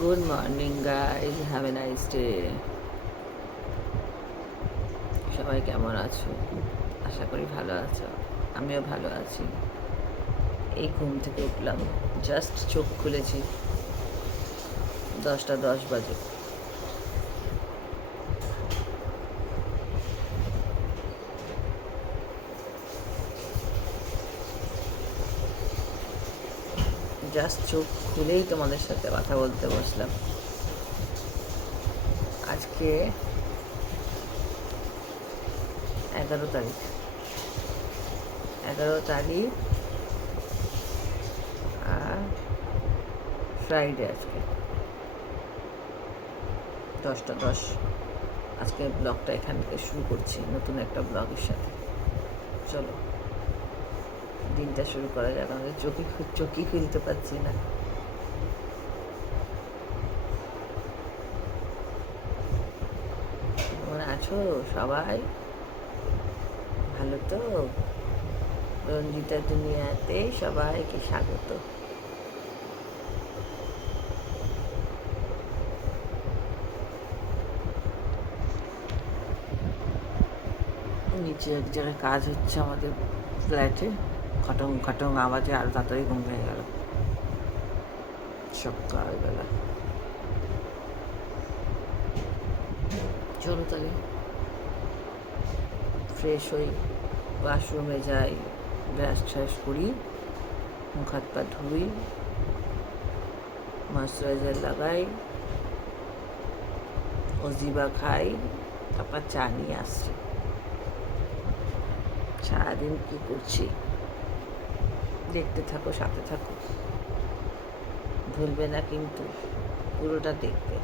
Good morning guys, have a nice day. সবাই কেমন আছো? আশা করি ভালো আছো। আমিও ভালো আছি। এই ঘুম থেকে উঠলাম, জাস্ট চোখ খুলেছি, 10টা 10 বাজে। জাস্ট চোখ খুলেই তোমাদের সাথে কথা বলতে বসলাম। আজকে 11 তারিখ, 11 তারিখ, আর ফ্রাইডে আজকে 10টা 10। আজকে ব্লগটা এখান থেকে শুরু করছি, নতুন একটা ব্লগের সাথে। চলো দিনটা শুরু করা যাক। আমাদের চোখই খুলতে পারছি না। কেমন আছো সবাই? ভালো তো? রঞ্জিতা দুনিয়াতে সবাইকে স্বাগত। নিচে এক জায়গায় কাজ হচ্ছে আমাদের ফ্ল্যাটে, খটং খটং আওয়াজে আরো তাড়াতাড়ি ঘুম ভেঙে গেল সকালবেলা। চলো তাহলে ফ্রেশ হই, ওয়াশরুমে যাই, ব্রাশ ট্রাশ করি, মুখ হাত পা ধুই, ময়শ্চারাইজার লাগাই, অজিবা খাই, তারপর চা নিয়ে আসছি। সারাদিন কী করছি দেখতে থাকো, সাথে থাকো, ভুলবে না কিন্তু পুরোটা দেখবে।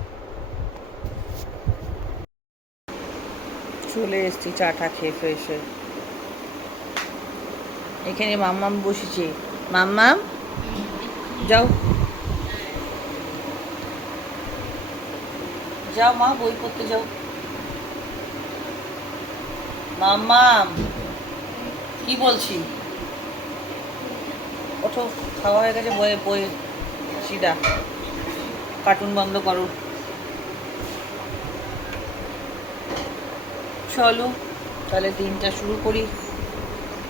চলে এসছি চাটা খেয়ে ফ্রেশ হয়ে। এখানে মাম্মাম বসেছে। মাম্মাম যাও, যাও মা, বই পড়তে যাও। মাম্মাম, কি বলছি, ওঠো, খাওয়া হয়ে গেছে, বইয়ে বই সিধা, কার্টুন বন্ধ করো। চলো তাহলে দিনটা শুরু করি।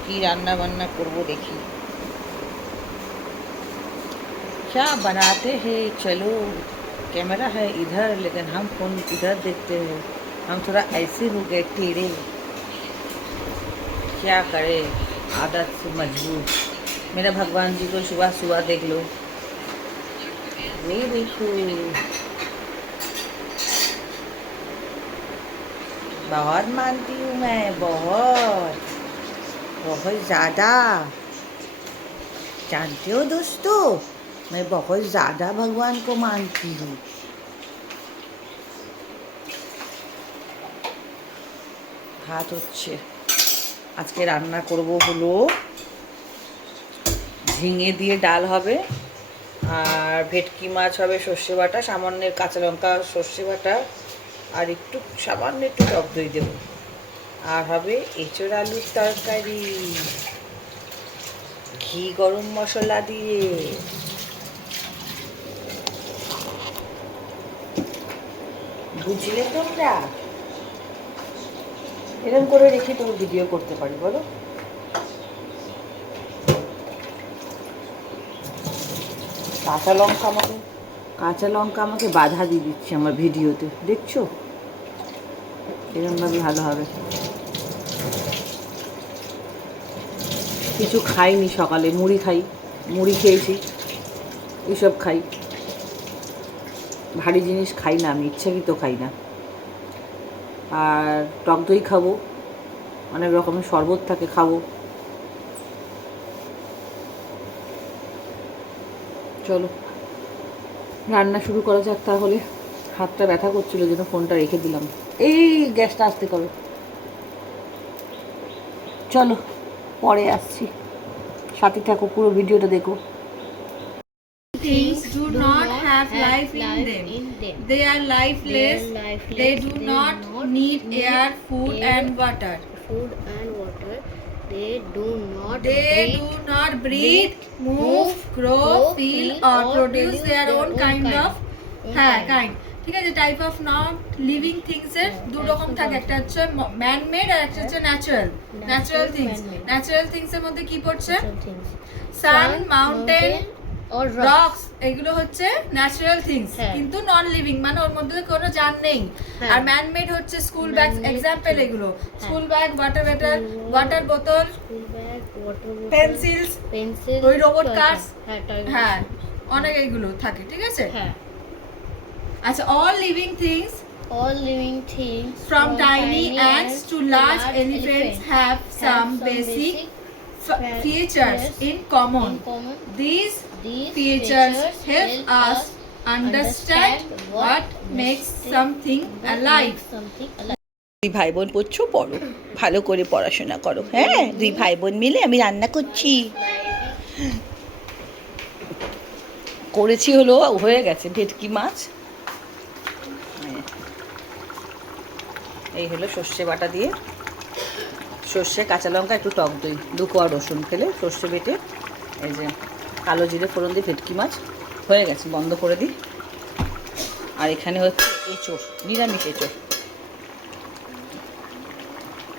কি রান্না বান্না করবো দেখি। क्या बनाते हैं? चलो, कैमरा है इधर लेकिन हम फोन इधर देखते हैं। हम थोड़ा ऐसे हो गए टेढ़े, क्या करे, आदत से मजबूर। मेरा भगवान जी को सुबह सुबह देख लो, ये देखो, बहुत मानती हूँ मैं, बहुत बहुत ज़्यादा। जानते हो दोस्तों, मैं बहुत ज़्यादा भगवान को मानती हूँ। ভাত হচ্ছে, আজকে রান্না করব হলো ঝিঙে দিয়ে ডাল হবে, আর ভেটকি মাছ হবে সর্ষে বাটা, সামান্য কাঁচা লঙ্কা সর্ষে বাটা, আর একটু সামান্য একটু টক দই দেবো, আর হবে এঁচোড় আলুর তরকারি ঘি গরম মশলা দিয়ে। বুঝলে তোমরা? এরকম করে রেখে তুমি ভিডিও করতে পারি, বলো? কাঁচা লঙ্কা আমাকে বাধা দিয়ে দিচ্ছে আমার ভিডিওতে, দেখছো? এরকমভাবে ভালো হবে। কিছু খাইনি সকালে, মুড়ি খেয়েছি, এসব খাই। ভারী জিনিস খাই না আমি, ইচ্ছাকৃত খাই না। আর টক দই খাবো, অনেক রকমের শরবত থাকে, খাবো। চলো রান্না শুরু করা যাক তাহলে। হাতটা ব্যথা করছিল যেন ফোনটা রেখে দিলাম। এই গ্যাসটা আসতে করো। চলো পরে আসছি, সাথে থাকো, পুরো ভিডিওটা দেখো। Things do not have life in them. They are lifeless. They do not need air, food and water. They do not breathe, move, grow, feel or produce their own kind of হ্যাঁ kind, ঠিক আছে। Type of not living things এর দু রকম থাকে, একটা হচ্ছে man made আর একটা হচ্ছে natural. Natural things, natural things এর মধ্যে কি পড়ছে? সান, মাউন্টেন, or রক্স, এগুলো হচ্ছে ন্যাচারাল থিংস, হ্যাঁ। কিন্তু নন লিভিং, মানে ওর মধ্যে কোনো জান নেই। হ্যাঁ। আর ম্যান মেড হচ্ছে school bag, Man-made example things। এগুলো হ্যাঁ। স্কুল ব্যাগ, ওয়াটার বোতল, স্কুল ব্যাগ, ওয়াটার বোতল, পেন্সিলস, পেন্সিল, ওই robot cars। হ্যাঁ toy cars। হ্যাঁ অনেক এইগুলো থাকে, ঠিক আছে। হ্যাঁ, আচ্ছা, all living things all living things from tiny ants to large elephants have some basic features in common. These features help us understand what makes something alive. দুই ভাই বোন পড়ছো, পড়ো ভালো করে পড়াশোনা করো। হ্যাঁ, দুই ভাই বোন মিলে আমি রান্না করছি। করেছি হলো, হয়ে গেছে ভেটকি মাছ। এই হলো সর্ষে বাটা দিয়ে, সর্ষে, কাঁচা লঙ্কা, একটু টক দই, 2 কোয়া রসুন ফেলে সর্ষে বেটে, এই যে কালো জিরে ফোড়ন দিয়ে ভেটকি মাছ হয়ে গেছে, বন্ধ করে দিই। আর এখানে হচ্ছে এঁচোড়, নিরামিষ এঁচোড়।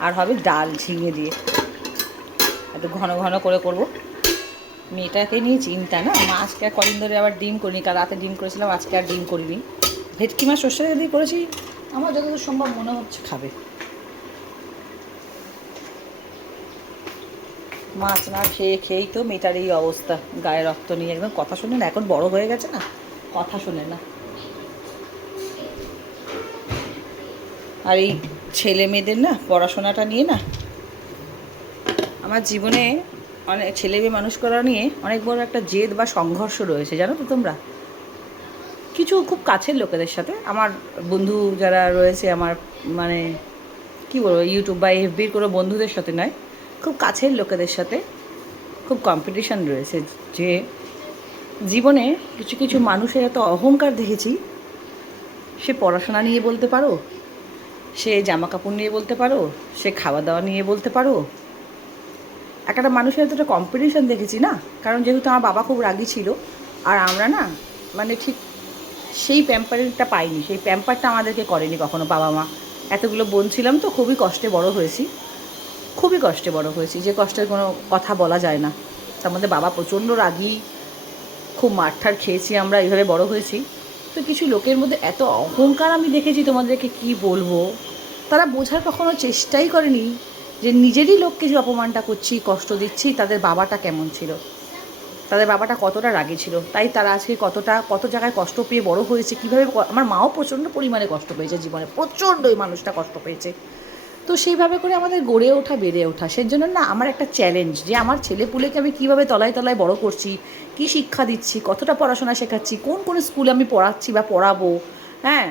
আর হবে ডাল ঝিঙে দিয়ে, একটু ঘন ঘন করে করবো। মেয়েটাকে নিয়ে চিন্তা না, মা আজকে আর কদিন ধরে আবার ডিম করিনি, কাল রাতে ডিম করেছিলাম, আজকে আর ডিম করিনি। ভেটকি মাছ সর্ষে দিয়ে করেছি, আমার যতদূর সম্ভব মনে হচ্ছে খাবে। মাছ না খেয়ে খেয়েই তো মেয়েটার এই অবস্থা, গায়ে রক্ত নিয়ে একদম কথা শোনে না, এখন বড় হয়ে গেছে না, কথা শোনে না। আর এই ছেলে মেয়েদের না পড়াশোনাটা নিয়ে না, আমার জীবনে অনেক ছেলে মেয়ে মানুষ করা নিয়ে অনেক বড় একটা জেদ বা সংঘর্ষ রয়েছে, জানো তো তোমরা। কিছু খুব কাছের লোকেদের সাথে, আমার বন্ধু যারা রয়েছে, আমার মানে কী বলবো, ইউটিউব বা এফবির কোনো বন্ধুদের সাথে নয়, খুব কাছের লোকেদের সাথে খুব কম্পিটিশান রয়েছে। যে জীবনে কিছু কিছু মানুষের এত অহংকার দেখেছি, সে পড়াশোনা নিয়ে বলতে পারো, সে জামা কাপড় নিয়ে বলতে পারো, সে খাওয়া দাওয়া নিয়ে বলতে পারো। একটা মানুষের এতটা কম্পিটিশান দেখেছি না, কারণ যেহেতু আমার বাবা খুব রাগী ছিল, আর আমরা না মানে ঠিক সেই প্যাম্পারিংটা পাইনি, সেই প্যাম্পারটা আমাদেরকে করেনি কখনো বাবা মা। এতগুলো বোন ছিলাম তো, খুবই কষ্টে বড় হয়েছি, খুবই কষ্টে বড় হয়েছি, যে কষ্টের কোনো কথা বলা যায় না। তার মধ্যে বাবা প্রচণ্ড রাগী, খুব মারঠার খেয়েছি আমরা, এইভাবে বড় হয়েছি। তো কিছু লোকের মধ্যে এত অহংকার আমি দেখেছি, তোমাদেরকে কি বলবো। তারা বোঝার কখনো চেষ্টাই করেনি যে নিজেরই লোককে যে অপমানটা করছি, কষ্ট দিচ্ছি, তাদের বাবাটা কেমন ছিল, তাদের বাবাটা কতটা রাগী ছিল, তাই তারা আজকে কত জায়গায় কষ্ট পেয়ে বড় হয়েছে, কীভাবে। আমার মাও প্রচণ্ড পরিমাণে কষ্ট পেয়েছে জীবনে, প্রচণ্ড ওই মানুষটা কষ্ট পেয়েছে। তো সেইভাবে করে আমাদের গড়ে ওঠা, বেড়ে ওঠা, সেই জন্য না আমার একটা চ্যালেঞ্জ যে আমার ছেলেপুলেকে আমি কীভাবে তলায় তলায় বড় করছি, কী শিক্ষা দিচ্ছি, কতটা পড়াশোনা শেখাচ্ছি, কোন স্কুলে আমি পড়াচ্ছি বা পড়াবো। হ্যাঁ,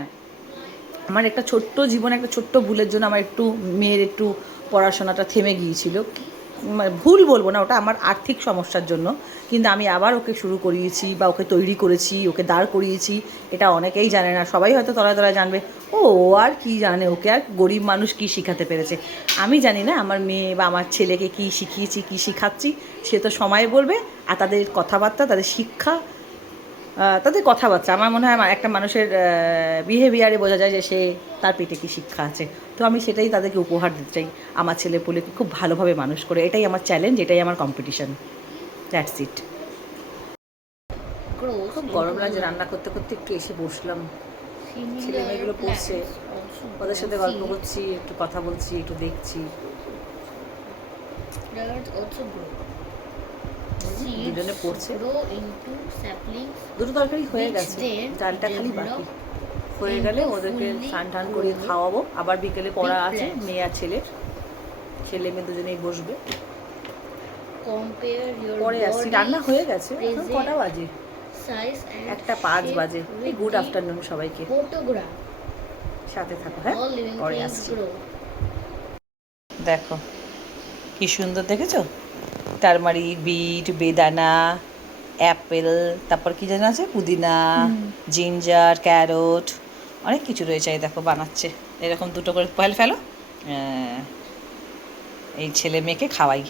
আমার একটা ছোট্ট জীবনে একটা ছোট্ট ভুলের জন্য আমার একটু মেয়ের একটু পড়াশোনাটা থেমে গিয়েছিল। মানে ভুল বলবো না, ওটা আমার আর্থিক সমস্যার জন্য, কিন্তু আমি আবার ওকে শুরু করিয়েছি বা ওকে তৈরি করেছি, ওকে দাঁড় করিয়েছি। এটা অনেকেই জানে না, সবাই হয়তো তলায় তলায় জানবে, ও আর কি জানে, ওকে আর গরিব মানুষ কী শিখাতে পেরেছে। আমি জানি না আমার মেয়ে বা আমার ছেলেকে কী শিখিয়েছি, কী শিখাচ্ছি, সে তো সময় বলবে। আর তাদের কথাবার্তা, তাদের শিক্ষা, তাদের কথাবার্তা, আমার মনে হয় একটা মানুষের বিহেভিয়ারে বোঝা যায় যে সে তার পেটে কী শিক্ষা আছে। তো আমি সেটাই তাদেরকে উপহার দিতে চাই, আমার ছেলেপুলেকে খুব ভালোভাবে মানুষ করে। এটাই আমার চ্যালেঞ্জ, এটাই আমার কম্পিটিশান। That's it. খুব গরম লাগছে, রান্না করতে করতে একটু এসে বসলাম, ছেলে মেয়েগুলো পড়ছে, ওদের সাথে গল্প করছি, একটু কথা বলছি, একটু দেখছি। দুজনে পড়ছে, দুটো তরকারি হয়ে গেছে, ডালটা খালি বাকি। হয়ে গেলে ওদেরকে স্নান টান করিয়ে খাওয়াবো, আবার বিকেলে পড়া আছে মেয়ে আর ছেলের, ছেলে মেয়ে দুজনেই বসবে, পরে আসছি। রান্না হয়ে গেছে, এখন কটা বাজে? 1:05 বাজে। গুড আফটারনুন সবাইকে, সাথে থাকো। হ্যাঁ, পরে আসছি। দেখো কি সুন্দর দেখেছো, টারমারিক, বিট, বেদানা, অ্যাপেল, তারপর কি যেন আছে, পুদিনা, জিঞ্জার, ক্যারট, অনেক কিছু রয়েছে। এই দেখো বানাচ্ছে, এরকম দুটো করে ফেলো। এই ছেলে মেয়েকে খাওয়াই।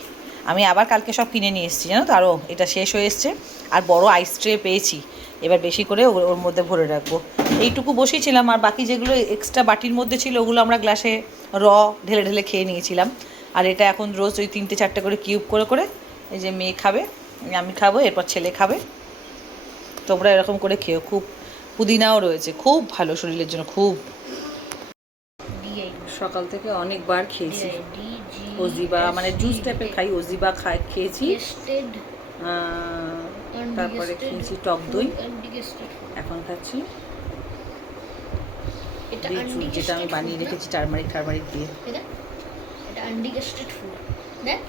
আমি আবার কালকে সব কিনে নিয়ে এসেছি, জানো তো, আরও এটা শেষ হয়ে এসছে। আর বড় আইস ট্রে পেয়েছি, এবার বেশি করে ওর মধ্যে ভরে রাখবো। এইটুকু বসিয়েছিলাম, আর বাকি যেগুলো এক্সট্রা বাটির মধ্যে ছিল ওগুলো আমরা গ্লাসে ঢেলে ঢেলে খেয়ে নিয়েছিলাম। আর এটা এখন রোজ ওই 3-4টে করে কিউব করে করে এই যে মেয়ে খাবে, আমি খাবো, এরপর ছেলে খাবে। তোমরা এরকম করে খেও। খুব পুদিনাও রয়েছে, খুব ভালো শরীরের জন্য, খুব। সকাল থেকে অনেকবার খেয়েছি ওজিবা, মানে জুস টাইপের খাই, ওজিবা খেয়েছি, তারপরে খেয়েছি টক দই, এখন খাচ্ছি বিটরুট, যেটা আমি বানিয়ে রেখেছি টারমারিক দিয়ে। এটা undigested food. That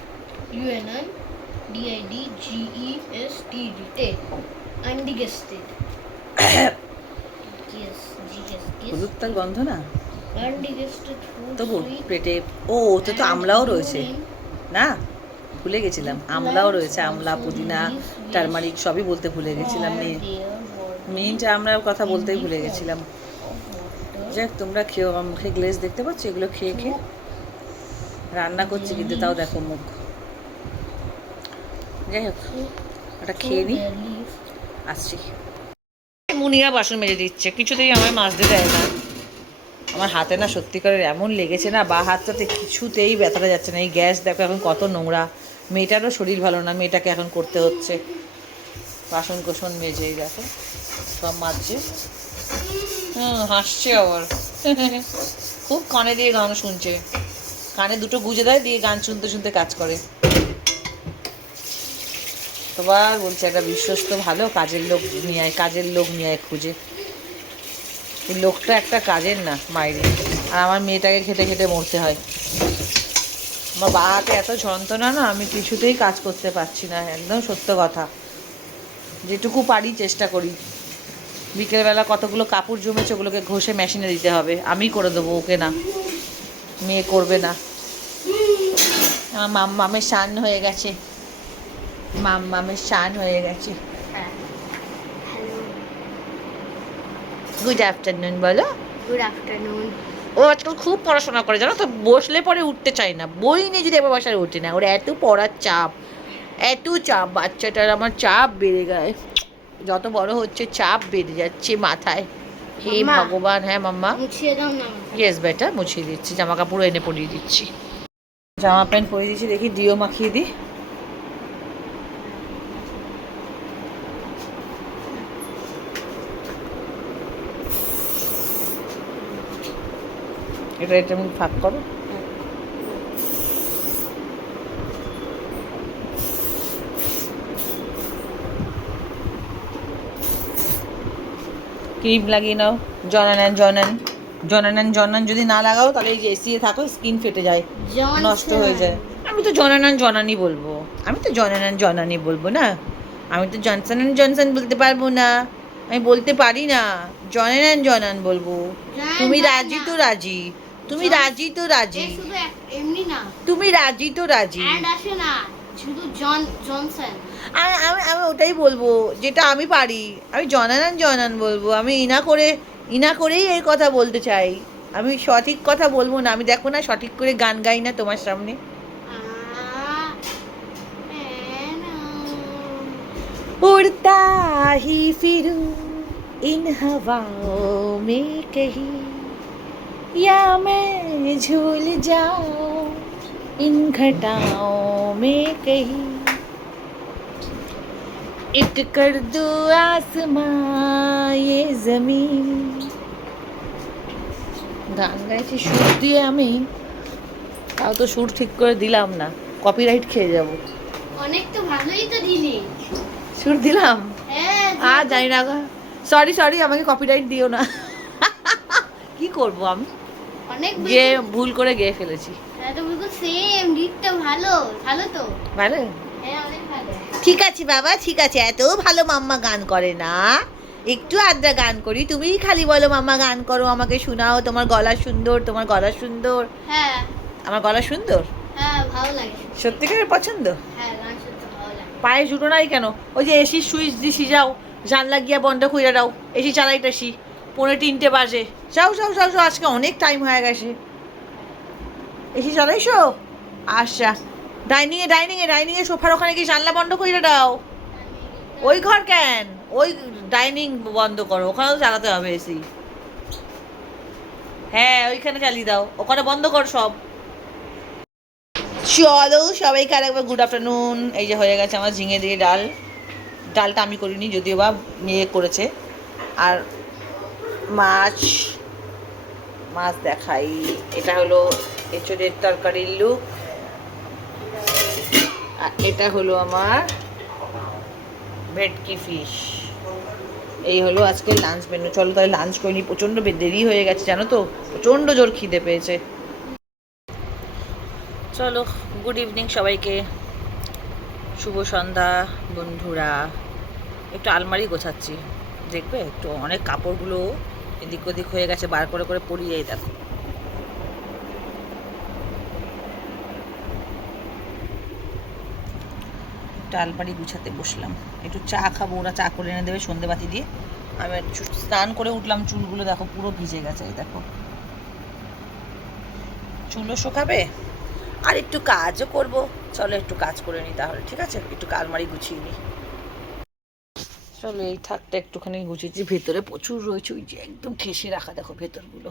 UNIDGESTD. Undigested. Yes. হলুদ তার গন্ধ না Undigested food. তবু sweet পেটে। ও ওতে তো and আমলাও রয়েছে urine. না, ভুলে গেছিলাম, আমলাও রয়েছে, আমলা, পুদিনা, টারমারিক সবই বলতে ভুলে গেছিলাম। মিন্ট, আমলার কথা বলতেই ভুলে গেছিলাম। যাক, তোমরা খেও, আমার মুখে গ্লেজ দেখতে পাচ্ছ, এগুলো খেয়ে খেয়ে রান্না করছি কিন্তু তাও দেখো মুখ। যাই হোক, ওটা খেয়ে নিই, আসছি। মুনিয়া বাসন মেজে দিচ্ছে, কিছুতেই আমায় মাজতে দেয় না। আমার হাতে না সত্যিকারের এমন লেগেছে না, বা হাতটাতে কিছুতেই ব্যথাটা যাচ্ছে না। এই গ্যাস দেখো এখন কত নোংরা, মেয়েটারও শরীর ভালো না, মেয়েটাকে এখন করতে হচ্ছে বাসন কোসন মেজেই, দেখো সব মাজছে। হাসছে আবার, খুব কানে দিয়ে গান শুনছে, কানে দুটো গুঁজে দেয়, দিয়ে গান শুনতে শুনতে কাজ করে। তোবার বলছে একটা বিশ্বস্ত ভালো কাজের লোক নিয়ে আয় খুঁজে। এই লোকটা একটা কাজের না মাইরি, আর আমার মেয়েটাকে খেটে খেটে মরতে হয়। আমার বাহাতে এত যন্ত্রণা না, আমি কিছুতেই কাজ করতে পারছি না, একদম সত্য কথা। যেটুকু পারি চেষ্টা করি। বিকেলবেলা কতগুলো কাপড় জমেছে, ওগুলোকে ঘষে মেশিনে দিতে হবে, আমি করে দেবো, ওকে না, মেয়ে করবে না। আমার মামের শান হয়ে গেছে, মামের শান হয়ে গেছে। গুড আফটারনুন বলো। Good afternoon. ও আজকাল খুব পড়াশোনা করে, জানো তো, বসলে পরে উঠতে চায় না, বই নিয়ে যদি একবার বাসায় উঠে না, ওরা এত পড়ার চাপ, এত চাপ, বাচ্চাটার আমার চাপ বেড়ে গেছে, যত বড় হচ্ছে চাপ বেড়ে যাচ্ছে মাথায়। হে মাম্মা। ভগবান। হ্যাঁ মাম্মা। মুছিয়ে দাও না। ইয়েস বেটা, মুছিয়ে দিচ্ছি, জামা কাপড় এনে পরিয়ে দিচ্ছি, জামা প্যান্ট পরিয়ে দিচ্ছি, দেখি দিও মাখিয়ে দিই। এটা আমি ফাঁক করো। ক্রিম লাগিয়ে নাও, জনান যদি না লাগাও তাহলে এই যে এসিয়ে থাকো, স্কিন ফেটে যায়, নষ্ট হয়ে যায়। আমি তো জনানি বলবো, না, আমি তো জনসন বলতে পারবো না, আমি বলতে পারি না, জনান বলবো। তুমি রাজি তো রাজি, তুমি রাজি তো রাজি, শুধু এমনি না, তুমি রাজি তো রাজি। অ্যাড আসে না, শুধু জনসন। আমি ওটাই বলবো যেটা আমি পারি, আমি জনান বলবো। আমি ইনা করেই এই কথা বলতে চাই, আমি সঠিক কথা বলবো না। আমি দেখো না সঠিক করে গান গাই না তোমার সামনে। उड़ता ही फिरूं इन हवाओं में कहीं, या मैं झूल जाऊं इन घटाओं में कहीं, एक कर दो आसमां ये जमीन। গান গাইছি সুর দিয়ে আমি, তাও তো সুর ঠিক করে দিলাম না, কপিরাইট খেয়ে যাব। অনেক তো ভালোই তো দিলি, সুর দিলাম, হ্যাঁ আর জানি না, সরি আমাকে কপিরাইট দিও না। কি করব, আমি অনেক গিয়ে ভুল করে গেয়ে ফেলেছি। হ্যাঁ তো বিলকুল সেম, গীতটা ভালো তো, ভালো, হ্যাঁ অনেক ভালো। ঠিক আছে বাবা, ঠিক আছে, এত ভালো মাম্মা গান করে না, একটু আদ্রা গান করি, তুমিই খালি বলো মাম্মা গান করো, আমাকে শোনাও, তোমার গলা সুন্দর, হ্যাঁ আমার গলা সুন্দর, হ্যাঁ ভালো লাগে, সত্যিকারের পছন্দ। হ্যাঁ গান শুনতে ভালো লাগে। পায়ে জুটো নাই কেন? ওই যে এসির সুইচ দিছি, যাও জানলা গিয়া বন্ধ কইরা দাও, এসি চালাইতেছি, 2:45 বাজে, যাও, আজকে অনেক টাইম হয়ে গেছে। এসি চালাইছো? আচ্ছা, ডাইনিং এ সোফার ওখানে কি জানলা বন্ধ কইরা দাও। ওই ঘর কেন? ওই ডাইনিং বন্ধ করো, ওখানেও চালাতে হবে এসি। হ্যাঁ ওইখানে চালিয়ে দাও, ওখানে বন্ধ কর সব। চলো সবাইকে আর একবার গুড আফটারনুন। এই যে হয়ে গেছে আমার ঝিঙে দিয়ে ডাল। ডালটা আমি করিনি, যদিও বা মেয়ে করেছে। আর মাছ মাছ দেখাই, এটা হলো এঁচড়ের তরকারির লুক, আর এটা হলো আমার ভেটকি ফিশ। এই হলো আজকে লাঞ্চ মেনু। চলো তাহলে লাঞ্চ করিনি, প্রচণ্ড দেরি হয়ে গেছে জানো তো, প্রচণ্ড জোর খিদে পেয়েছে। চলো গুড ইভিনিং সবাইকে, শুভ সন্ধ্যা বন্ধুরা। একটু আলমারি গোছাচ্ছি, দেখবে একটু অনেক কাপড়গুলো এদিক ওদিক হয়ে গেছে, বার করে করে পরিয়ে। এই দেখো একটু আলমারি গুছাতে বসলাম, একটু চা খাবো, ওরা চা করে এনে দেবে সন্ধেবাতি দিয়ে। আমি একটু স্নান করে উঠলাম, চুলগুলো দেখো পুরো ভিজে গেছে। এই দেখো চুলও শুকাবে আর একটু কাজও করব। চলো একটু কাজ করে নিই তাহলে, ঠিক আছে? একটু আলমারি গুছিয়ে নিই। চলো এই থাকটা একটুখানি গুছিয়েছি, ভেতরে প্রচুর রয়েছে, ওই যে একদম ঠেসে রাখা দেখো ভেতরগুলো।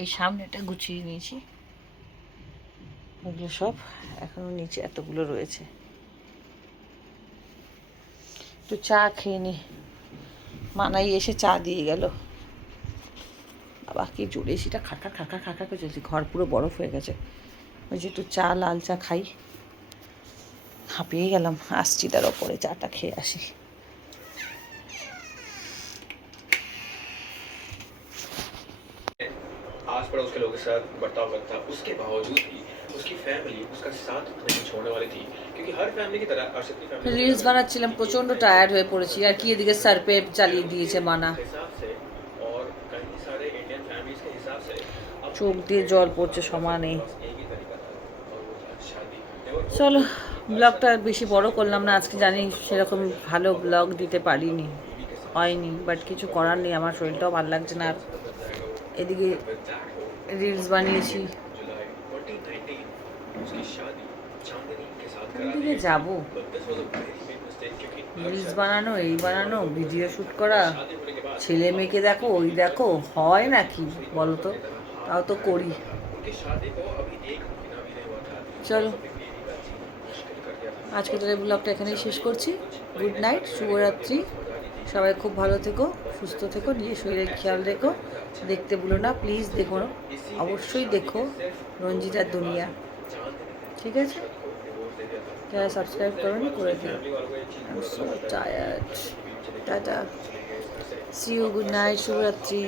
এই সামনেটা গুছিয়ে নিয়েছি, ওগুলো সব এখনো নিচে এতগুলো রয়েছে। একটু চা খেয়ে নি, মানাই এসে চা দিয়ে গেল। বাবা কি জোরে সেটা খাকা খাকা খাকা করে চলছে, ঘর পুরো বরফ হয়ে গেছে। ওই যে একটু চা, লাল চা খাই, হাঁপিয়ে গেলাম। আসছি তার ওপরে চাটা খেয়ে আসি। आस पड़ोस के लोगों के साथ बर्ताव करता, उसके बावजूद भी उसकी फैमिली उसका साथ नहीं छोड़ने वाली थी, क्योंकि हर फैमिली की तरह अर्शद की फैमिली রিলস বানাচ্ছিলাম, প্রচণ্ড টায়ার্ড হয়ে পড়েছি। আর কি এদিকে সার্পে চালিয়ে দিয়েছে মানা, के हिसाब से और कई सारे इंडियन फैमिलीज के हिसाब से अब চোখ দিয়ে জল পড়ছে সমানে। बस एक ही तरीका था और वो था शादी। They were চলো ব্লগটা বেশি বড় করলাম না আজকে, জানি সেরকম ভালো ব্লগ দিতে পারিনি, হয়নি, বাট কিছু করার নেই, আমার শরীরটাও ভালো লাগছে না। আর এদিকে রিলস বানিয়েছি, July 2019 उसकी शादी चांदनी के साथ কোন करा দিকে दी। যাবো? But this was a very big mistake, क्योंकि রিলস বানানো, এই বানানো, ভিডিও শ্যুট করা, शादी होने के बाद ছেলে মেয়েকে দেখো, ওই দেখো, হয় নাকি বলো তো? তাও তো করি। उनकी शादी को अभी एक महीना भी नहीं हुआ था। চলো बेबी का जीना मुश्किल कर दिया था। আজকে তাহলে ব্লগটা এখানেই শেষ করছি। গুড নাইট, শুভরাত্রি। সবাই খুব ভালো থেকো, সুস্থ থেকো, নিজের শরীরের খেয়াল রেখো। দেখতে ভুলো না প্লিজ, দেখো, অবশ্যই দেখো রঞ্জিতার দুনিয়া, ঠিক আছে? যারা সাবস্ক্রাইব করোনি করে দিও। I am so tired. Tata, see you, good night, শুভরাত্রি।